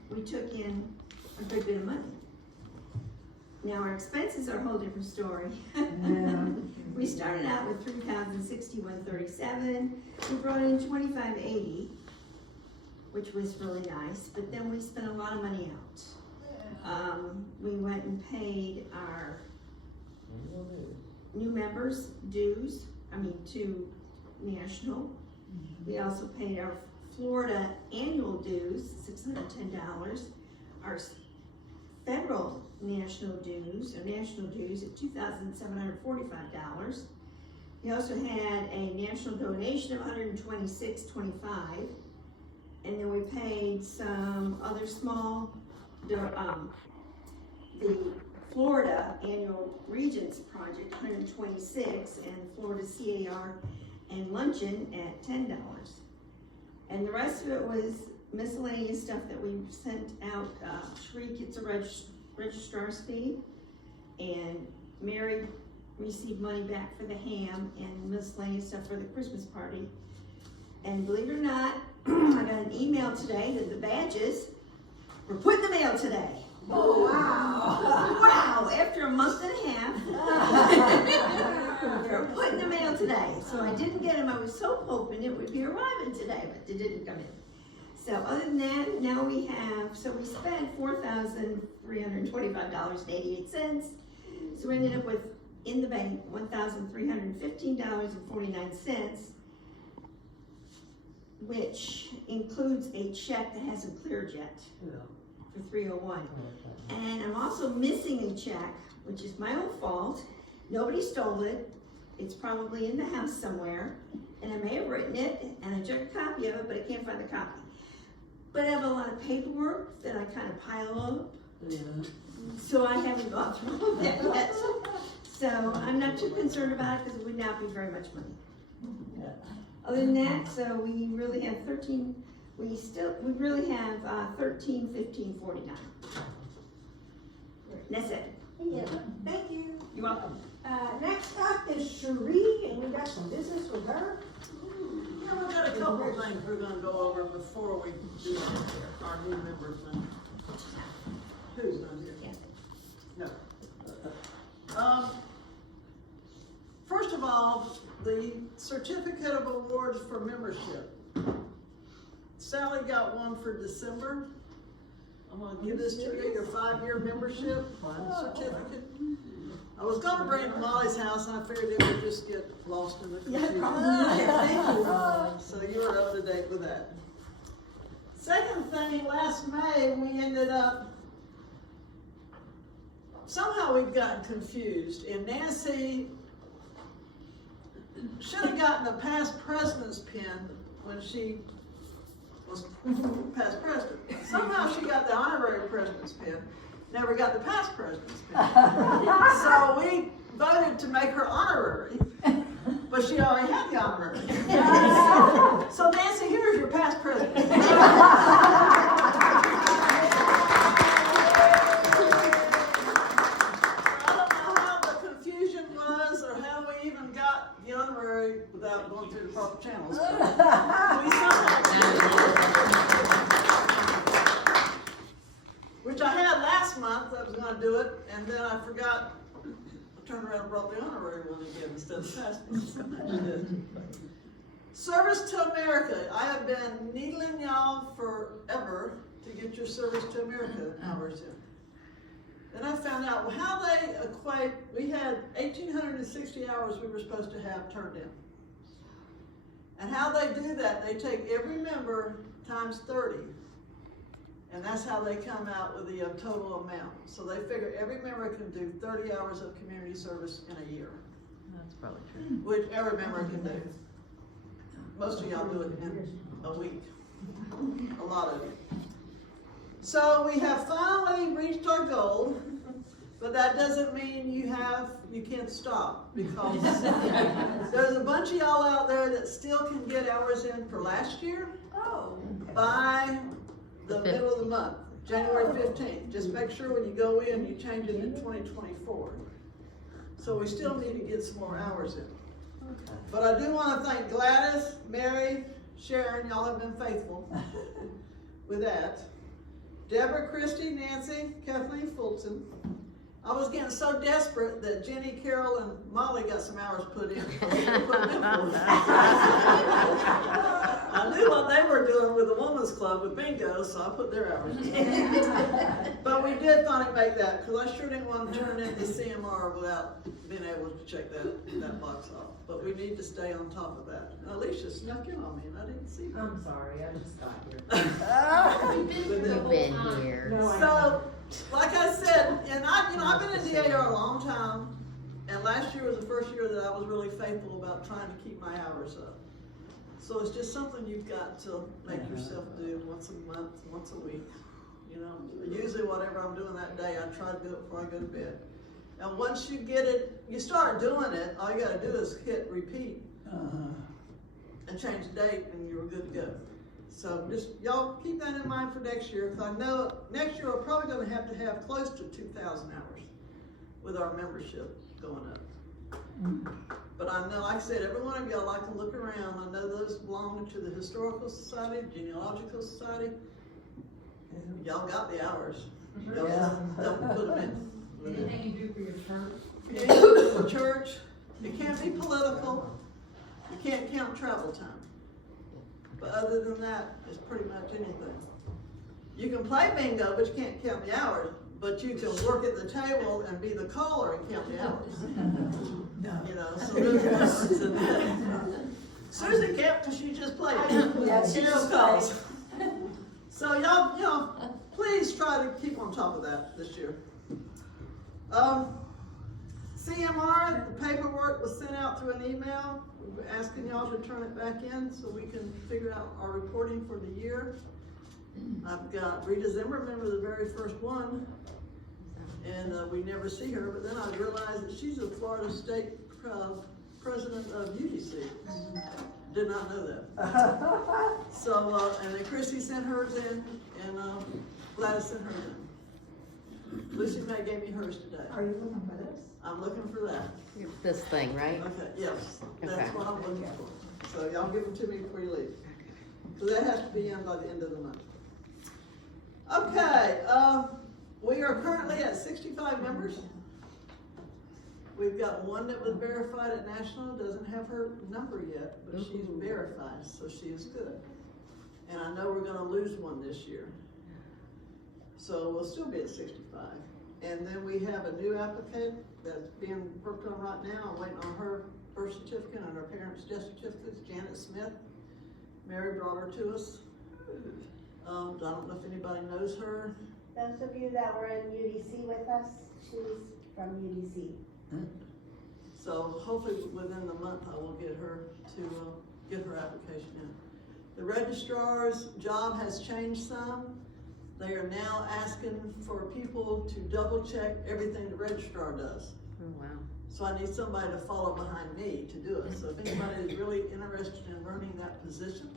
we took in a good bit of money. Now our expenses are a whole different story. We started out with $3,061.37. We brought in $2,580, which was really nice, but then we spent a lot of money out. We went and paid our new members dues, to National. We also paid our Florida annual dues, $610. Our federal national dues at $2,745. We also had a national donation of $126.25, and then we paid some other small, the Florida Annual Regents Project, $126, and Florida CAR and luncheon at $10. And the rest of it was miscellaneous stuff that we sent out. Shriek gets a registrar's fee, and Mary received money back for the ham and miscellaneous stuff for the Christmas party. And believe it or not, I got an email today that the badges were put in the mail today. Oh, wow. Wow, after a month and a half. They were put in the mail today. So I didn't get them. I was so hoping it would be arriving today, but they didn't come in. So other than that, now we spent $4,325.88. So we ended up with, in the bank, $1,315.49, which includes a check that hasn't cleared yet for 301. And I'm also missing a check, which is my own fault. Nobody stole it. It's probably in the house somewhere. And I may have written it, and I took a copy of it, but I can't find the copy. But I have a lot of paperwork that I kind of pile up. So I haven't gone through all that yet. So I'm not too concerned about it because it would not be very much money. Other than that, so we really have 13,1549. That's it. Thank you. You're welcome. Next up is Cherie, and we got some business with her. Yeah, we're gonna couple of things we're gonna go over before we do our new member thing. Who's done here? No. First of all, the certificate of awards for membership. Sally got one for December. I'm gonna give this to you, your 5-year membership certificate. I was gonna bring it to Molly's house, and I figured it would just get lost in the computer. So you were up to date with that. Second thing, last May, we ended up, somehow we've gotten confused, and Nancy should have gotten a past president's pin when she was past president. Somehow she got the honorary president's pin, never got the past president's pin. So we voted to make her honorary, but she already had the honorary. So Nancy, here's your past president. Without going through the proper channels. Which I had last month, I was going to do it, and then I forgot. I turned around and brought the honorary one again instead of the past one. Service to America. I have been needling y'all forever to get your Service to America hours in. Then I found out how they equate. We had 1,860 hours we were supposed to have turned in. And how they do that, they take every member times 30. And that's how they come out with the total amount. So they figure every member can do 30 hours of community service in a year. That's probably true. Which every member can do. Most of y'all do it in a week. A lot of you. So we have finally reached our goal, but that doesn't mean you can't stop, because there's a bunch of y'all out there that still can get hours in for last year by the middle of the month, January 15th. Just make sure when you go in, you change it to 2024. So we still need to get some more hours in. But I do want to thank Gladys, Mary, Sharon, y'all have been faithful with that. Deborah, Christy, Nancy, Kathleen Fulton. I was getting so desperate that Jenny, Carol, and Molly got some hours put in. I knew what they were doing with the Women's Club with bingo, so I put their hours in. But we did finally make that, because I sure didn't want to turn in the CMR without being able to check that box off. But we need to stay on top of that. And Alicia snuck in on me, and I didn't see her. I'm sorry, I just got here. You've been here. So, like I said, and I've been in DAR a long time, and last year was the first year that I was really faithful about trying to keep my hours up. So it's just something you've got to make yourself do once a month, once a week. You know, usually whatever I'm doing that day, I try to do it before I go to bed. And once you get it, you start doing it, all you gotta do is hit repeat and change the date, and you're good to go. So just, y'all keep that in mind for next year, because I know next year we're probably gonna have to have close to 2,000 hours with our membership going up. But I know, like I said, every one of y'all like to look around. I know those belong to the Historical Society, Genealogical Society. Y'all got the hours. Y'all just don't put them in. Anything you do for your church? Anything for the church. It can't be political. You can't count travel time. But other than that, it's pretty much anything. You can play bingo, but you can't count the hours. But you can work at the table and be the caller and count the hours. You know, so there's a difference in that. Susan can't, because she just played it. She just calls. So y'all, please try to keep on top of that this year. CMR, the paperwork was sent out through an email. We're asking y'all to turn it back in so we can figure out our reporting for the year. I've got Rita Zimmerman, the very first one, and we never see her, but then I realized that she's the Florida State President of UDC. Did not know that. So, and then Chrissy sent hers in, and Gladys sent hers in. Lucy May gave me hers today. Are you looking for this? I'm looking for that. This thing, right? Okay, yes, that's Okay. what I'm looking for. So y'all give them to me before you leave. Okay. So that has to be in by the end of the month. Okay, we are currently at 65 members. We've got one that was verified at National, doesn't have her number yet, but she's verified, so she is good. And I know we're gonna lose one this year. So we'll still be at 65. And then we have a new applicant that's being worked on right now. I'm waiting on her birth certificate and her parents' death certificates, Janet Smith. Mary brought her to us. I don't know if anybody knows her. Those of you that were in UDC with us, she's from UDC. So hopefully within the month I will get her to get her application in. The registrar's job has changed some. They are now asking for people to double check everything the registrar does. Oh, wow. So I need somebody to follow behind me to do it. So if anybody is really interested in learning that position,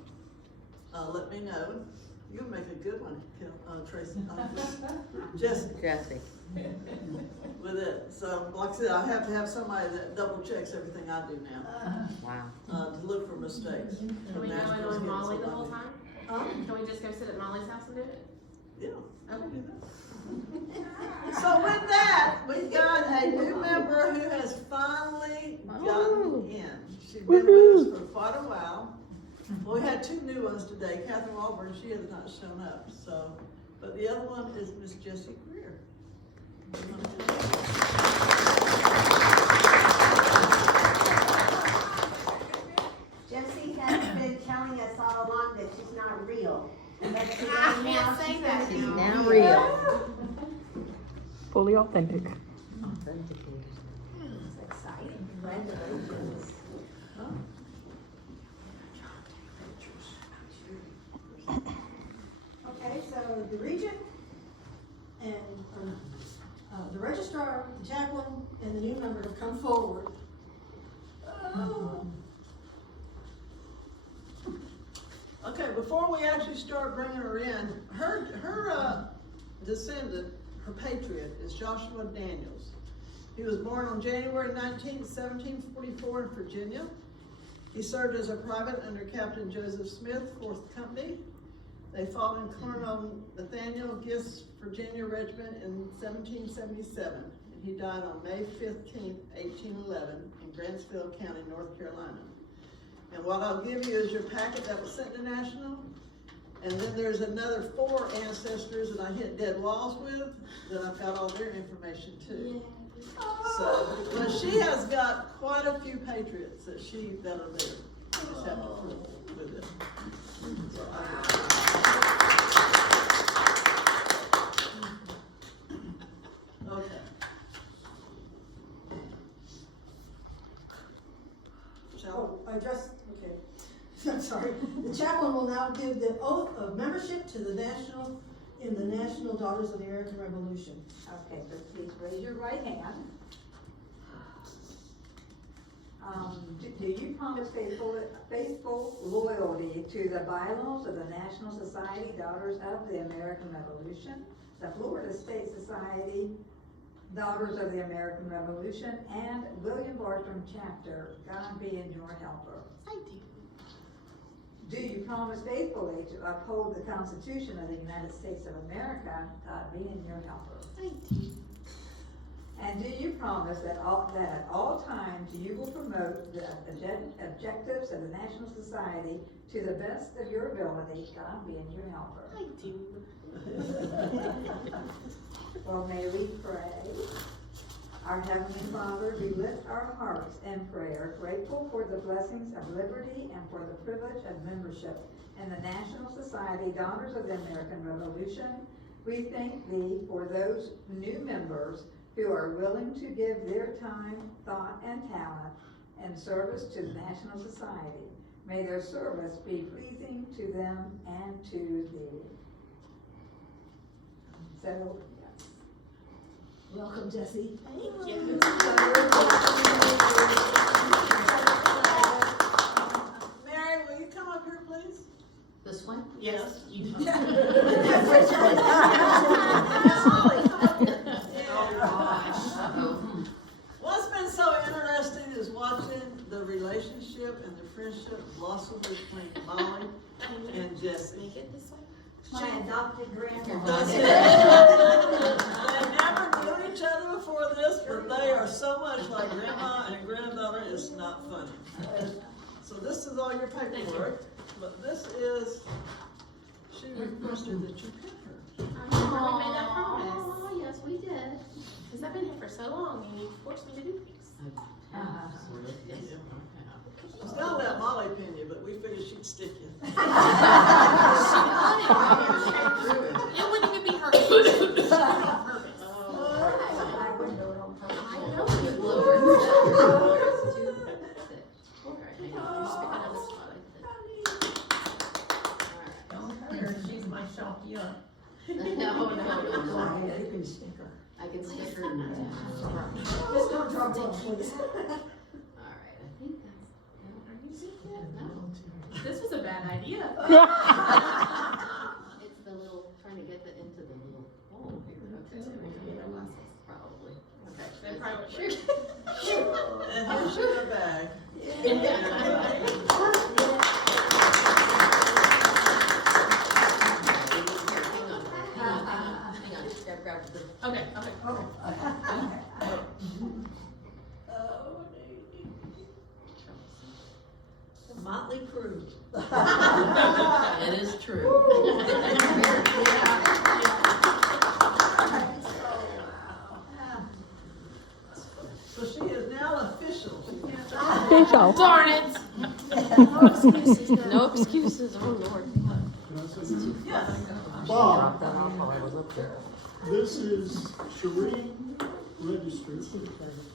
let me know. You'll make a good one, Tracy. Jesse. With it. So like I said, I have to have somebody that double checks everything I do now. Wow. To look for mistakes. Can we go in on Molly the whole time? Huh? Can we just go sit at Molly's house and do it? Yeah. Okay. So with that, we've got a new member who has finally gotten in. She's been with us for quite a while. Well, we had two new ones today. Catherine Walburn, she has not shown up. So, but the other one is Miss Jessie Greer. Jessie has been telling us all along that she's not real. But she's I now can't say that. She's now real. Fully authentic. Okay, so the regent and the registrar, the chaplain, and the new member have come forward. Okay, before we actually start bringing her in, her descendant, her patriot, is Joshua Daniels. He was born on January 19th, 1744 in Virginia. He served as a private under Captain Joseph Smith, 4th Company. They fought in Colonel Nathaniel Gist's Virginia Regiment in 1777, and he died on May 15th, 1811 in Grantsville County, North Carolina. And what I'll give you is your packet that was sent to National, and then there's another 4 ancestors that I hit dead walls with, that I've got all their information too. So, but she has got quite a few patriots that are there. I just have to prove with it. So okay. Okay. I'm sorry. The chaplain will now give the oath of membership to the National Daughters of the American Revolution. Okay, so please raise your right hand. Do you promise faithful loyalty to the bylaws of the National Society Daughters of the American Revolution, the Florida State Society Daughters of the American Revolution, and William Bartram Chapter, God being your helper? I do. Do you promise faithfully to uphold the Constitution of the United States of America, God being your helper? I do. And do you promise that at all times you will promote the objectives of the National Society to the best of your ability, God being your helper? I do. Well, may we pray. Our Heavenly Father, we lift our hearts in prayer, grateful for the blessings of liberty and for the privilege of membership in the National Society Daughters of the American Revolution. We thank Thee for those new members who are willing to give their time, thought, and talent in service to the National Society. May their service be pleasing to them and to Thee. So, Welcome, Jessie. Thank you. Mary, will you come up here, please? This one? Yes. You Yeah. Oh gosh. What's been so interesting is watching the relationship relationship and the friendship blossomed between Molly and Jesse. My adopted granddaughter. That's it. They never knew each other before this, but they are so much like grandma and granddaughter, it's not funny. So this is all your paperwork, but this is, she requested that you pick her. We made that promise. Oh, yes, we did. Because I've been here for so long and you forced me to do things. I was gonna let Molly pin you, but we figured she'd stick you. It wouldn't even be her. She did it on purpose. I wouldn't do it on purpose. I know you would. Don't hurt her, she's my shock young. No. You can stick her. I can stick her. Just don't drop her, please. Alright, I think that's, Are you sick yet? no. This was a bad idea. It's the little, trying to get into the little hole here. Okay, so we can get our glasses, probably. Okay. They probably would. And here's your bag. Hang on, grab the. Okay. Motley Crue. It is true. So she is now official. She can't. Official. Darn it. No excuses, oh Lord. Can I say something? Yes. Bob, this is Cherie Register.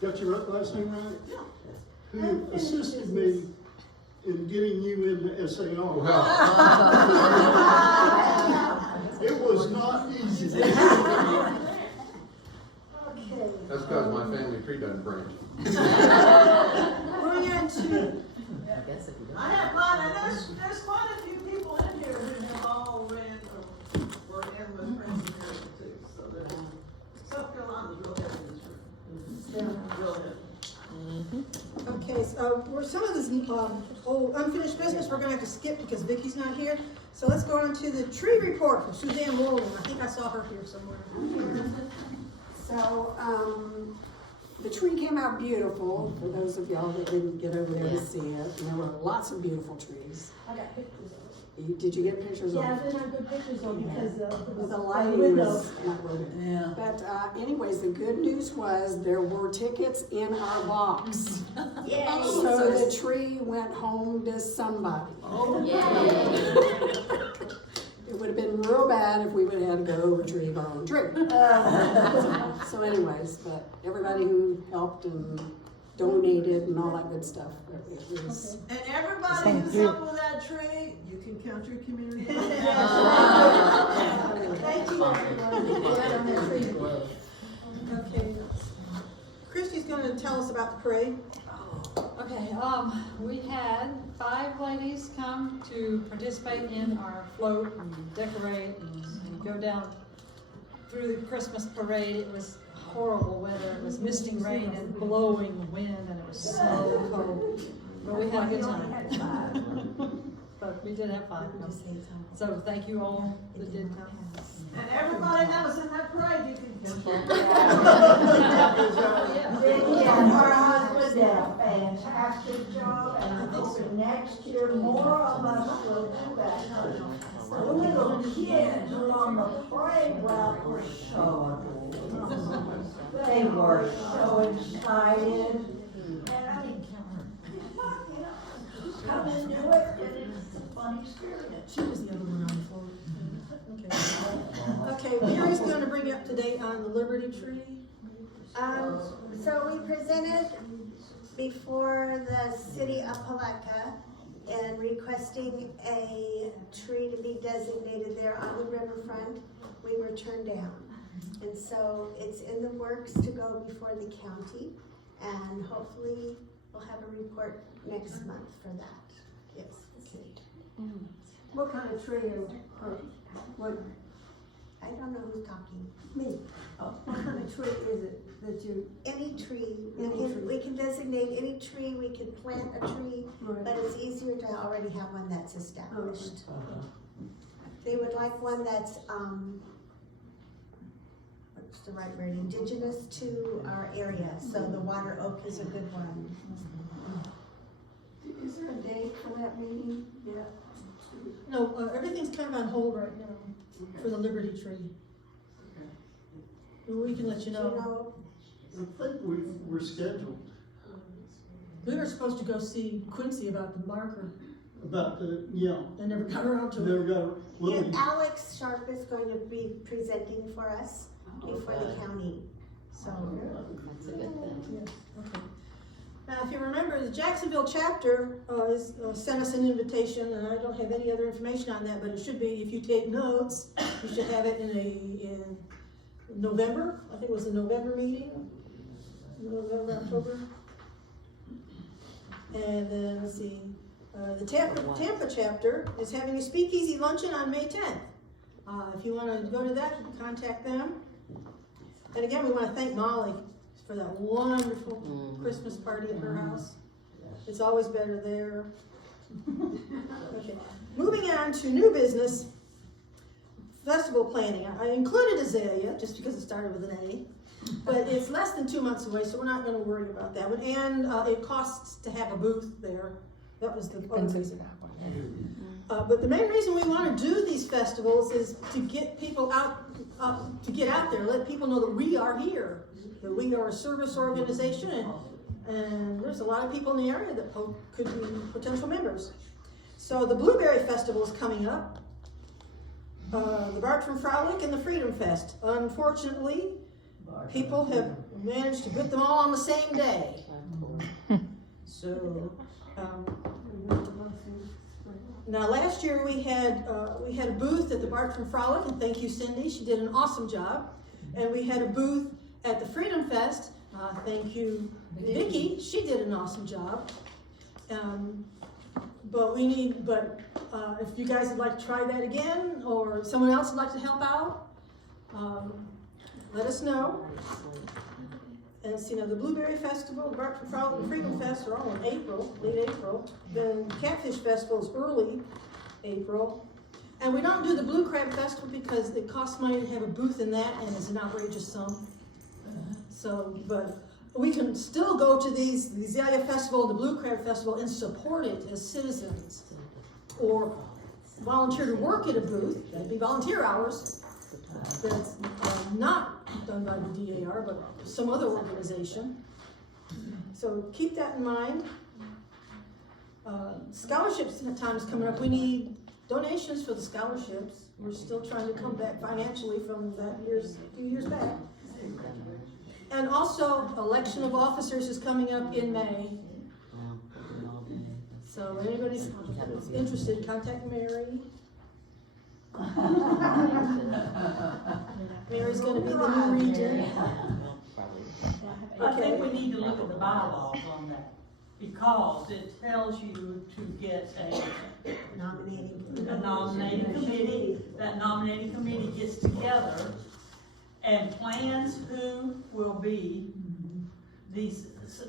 Got your last name right? Who assisted me in getting you in the SAR. It was not easy. That's because my family tree doesn't branch. We're into, I have mine, and there's quite a few people in here who have all ran or were in with Friends of America too. So there's, South Carolina's real heavy in this room. Real heavy. okay, so we're some of this old unfinished business we're gonna have to skip because Vicky's not here. So let's go on to the tree report from Suzanne Rowland. I think I saw her here somewhere. So, the tree came out beautiful, for those of y'all that didn't get over there to see it. And there were lots of beautiful trees. I got pictures of Did you get pictures of it. Yeah, I it? didn't have good pictures of it because The lighting was not working. Yeah. But anyways, the good news was there were tickets in our box. Yay. So the tree went home to somebody. It would have been real bad if we would have had to go retrieve our own tree. So anyways, but everybody who helped and donated and all that good stuff, it was. And everybody Thank who's you. helped with that tree, you can count your community. Thank you, everyone. Okay. Christy's gonna tell us about the parade. Okay, we had 5 ladies come to participate in our float and decorate and go down through the Christmas parade. It was horrible weather. It was misting rain and blowing wind, and it was so cold. But we had a good time. But we did have 5 come. So thank you all that did come. And everybody that was in that parade, you can count your Vicky and her husband did a fantastic job, and I hope that next year more of us will do that. The little kids on the parade route were so adorable. They were so excited. And I mean, come and do it, and it's a fun experience. She was the other one on the floor. Okay, Mary's gonna bring you up to date on the Liberty Tree. So we presented before the city of Palatka and requesting a tree to be designated there on the riverfront. We were turned down. And so it's in the works to go before the county, and hopefully we'll have a report next month for that. Yes. What kind of tree or what? I don't know who's talking. Me. What kind of tree is it that you, Any tree, Any tree. we can designate any tree, we can plant a tree, Right. but it's easier to already have one that's established. Uh-huh. They would like one that's, what's the right word, indigenous to our area, so the water oak is a good one. is there a date for that meeting? Yeah. No, everything's kind of on hold right now for the Liberty Tree. We can let you You know. know, I think we're scheduled We were supposed to go see Quincy about the marker. about the, yeah, I never got around to never it. got, well, and Alex Sharp is going to be presenting for us before the county, so. That's a good thing. Okay. Now, if you remember, the Jacksonville chapter sent us an invitation, and I don't have any other information on that, but it should be, if you take notes, you should have it in November. I think it was a November meeting, November, October. And then, let's see, the Tampa chapter is having a speakeasy luncheon on May 10th. If you want to go to that, you can contact them. And again, we want to thank Molly for that wonderful Christmas party at her house. It's always better there. Okay. Moving on to new business, festival planning. I included Azalea just because it started with an A, but it's less than 2 months away, so we're not going to worry about that one. And it costs to have a booth there. That was the other reason. But the main reason we want to do these festivals is to get people out, to get out there, let people know that we are here, that we are a service organization, and there's a lot of people in the area that could be potential members. So the Blueberry Festival is coming up, the Bartram Frolic and the Freedom Fest. Unfortunately, people have managed to put them all on the same day. So, now last year we had a booth at the Bartram Frolic, and thank you, Cindy, she did an awesome job. And we had a booth at the Freedom Fest, thank you, Vicki, she did an awesome job. But if you guys would like to try that again, or someone else would like to help out, let us know. And so, the Blueberry Festival, the Bartram Frolic, and Freedom Fest are all in April, late April. Then Catfish Festival is early April. And we don't do the Blue Crab Festival because it costs money to have a booth in that, and it's an outrageous sum. So, but we can still go to the Azalea Festival and the Blue Crab Festival and support it as citizens. Or volunteer to work at a booth, that'd be volunteer hours. That's not done by the DAR, but some other organization. So keep that in mind. Scholarships time is coming up. We need donations for the scholarships. We're still trying to come back financially from that few years back. And also, election of officers is coming up in May. So anybody's interested, contact Mary. Mary's going to be the new regent. I think we need to look at the bylaws on that, because it tells you to get a nominating committee. That nominating committee gets together and plans who will be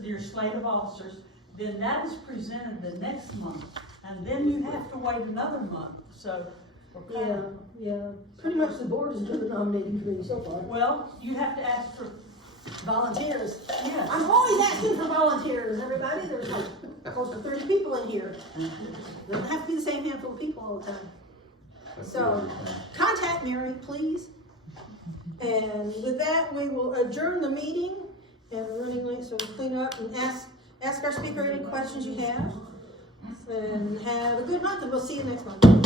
your slate of officers. Then that is presented the next month, and then you have to wait another month. So, Yeah. Pretty much the board has done the nominating committee so far. well, you have to ask for Volunteers. yes. I'm always asking for volunteers, everybody. There's like close to 30 people in here. It doesn't have to be the same handful of people all the time. So, contact Mary, please. And with that, we will adjourn the meeting. And we're running late, so we'll clean up and ask our speaker any questions you have. And have a good month, and we'll see you next month.